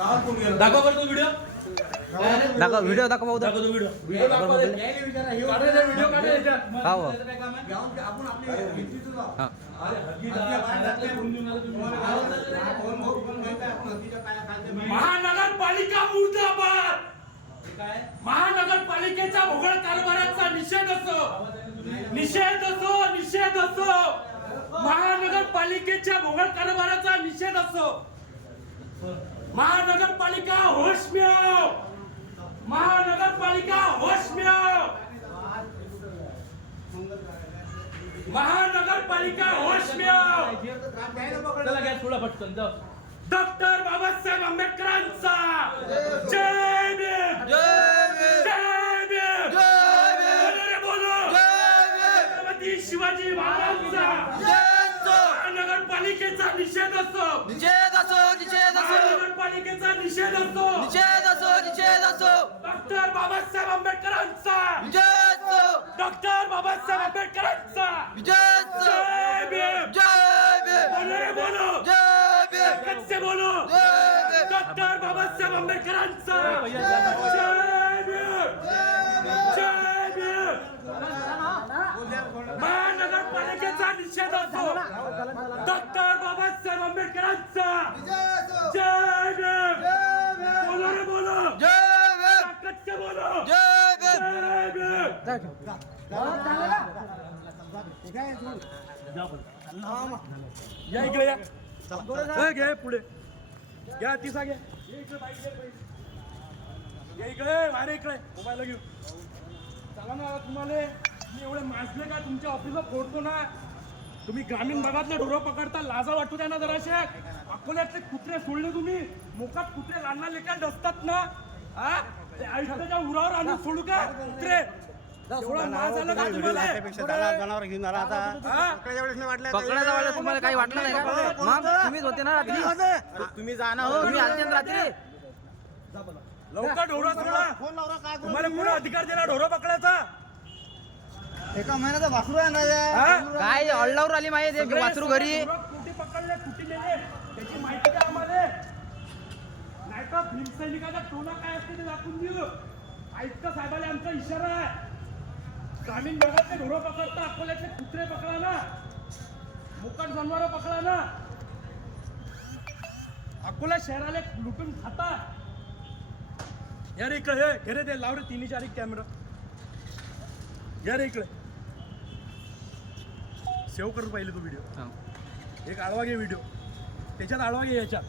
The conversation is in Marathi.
दाखवा बरं तो व्हिडिओ. दाखव व्हिडिओ दाखव भाऊ दाखव तो व्हिडिओ. व्हिडिओ दाखवा. व्हिडिओ काढा याच्यात. हा आपण आपले हिंदीचं जाऊ. हा महानगरपालिका मुर्दाबाद. महानगरपालिकेच्या भोगळ कारभाराचा निषेध असो. निषेध असो. निषेध असो. महानगरपालिकेच्या भोगळ कारभाराचा निषेध असो. महानगरपालिका होश में आओ. महानगरपालिका होश में आओ. महानगरपालिका होश में आओ. चला घ्या थोडा पटकन जाऊ. डॉक्टर बाबासाहेब आंबेडकरांचा जय भीम. जय भीम. जय भीम. जय भीम. बोलो रे बोलो. छत्रपती शिवाजी महाराजांचा महानगरपालिकेचा निषेध असो. निषेध असो. निषेध असो. महानगरपालिकेचा निषेध असो. निषेध असो. निषेध असो. डॉक्टर बाबासाहेब आंबेडकरांचा विजय असो. डॉक्टर बाबासाहेब आंबेडकरांचा विजय असो. जय भीम. जय भीम. बोलो रे बोलो. जय भीम. ताकद से बोलो. जय भीम. डॉक्टर बाबासाहेब आंबेडकरांचा जय भीम. जय भीम. महानगरपालिकेचा निषेध असो. डॉक्टर बाबासाहेब आंबेडकरांचा जय भीम. बोलो रे बोलो. जय भीम. ताकद से बोलो. जय भीम. जय भीम. या इकडे या. ए, घे पुढे घ्या. तिसा घ्या. या इकडे. अरे इकडे मोबाईल घेऊ. चला ना तुम्हाला मी एवढे माजले का तुमच्या ऑफिसला फोडतो ना. तुम्ही ग्रामीण भागातले ढोरं पकडता. लाजा वाटू द्या ना जराशे. अकोल्यातले कुत्रे सोडले तुम्ही. मोकात कुत्रे लहान लहान लेकरं डसतात ना. हा ते आयुष्याच्या उरावर आणून सोडू का कुत्रे. एवढा माज झालं का तुम्हाला. जनावर घेऊन आला आता. हा? पकडायचा वेळेला तुम्हाला काही वाटलं नाही का? मग तुम्हीच होते ना रात्री. तुम्ही जाणार तुम्ही आलते ना रात्री. लवकर ढोरं सोडा. फोन लावला काय तुम्हाला कोणी अधिकार दिला ढोरं पकडायचा. एका महिन्याचा वासरू आहे ना या. हा? काय अल्लावर आली माहिती आहे वासरू घरी. कुठे पकडले कुठे नेले त्याची माहिती द्या आम्हाला. नाही तर भीमसैनिकाचा टोला काय असते ते दाखवून देऊ. आयुक्त साहेबाला आमचा इशारा आहे. ग्रामीण भागातले ढोरं पकडता. अकोल्यातले कुत्रे पकडा ना. मोकाट जनावर पकडा ना. अकोला शहराला लुटून खाता. या रे इकडे. हे घे रे ते लाव रे 3-4 कॅमेरा. या रे इकडे. सेव्ह करून पाहिले तो व्हिडिओ. एक आडवा घे व्हिडिओ. त्याच्यात आडवा घे याच्यात.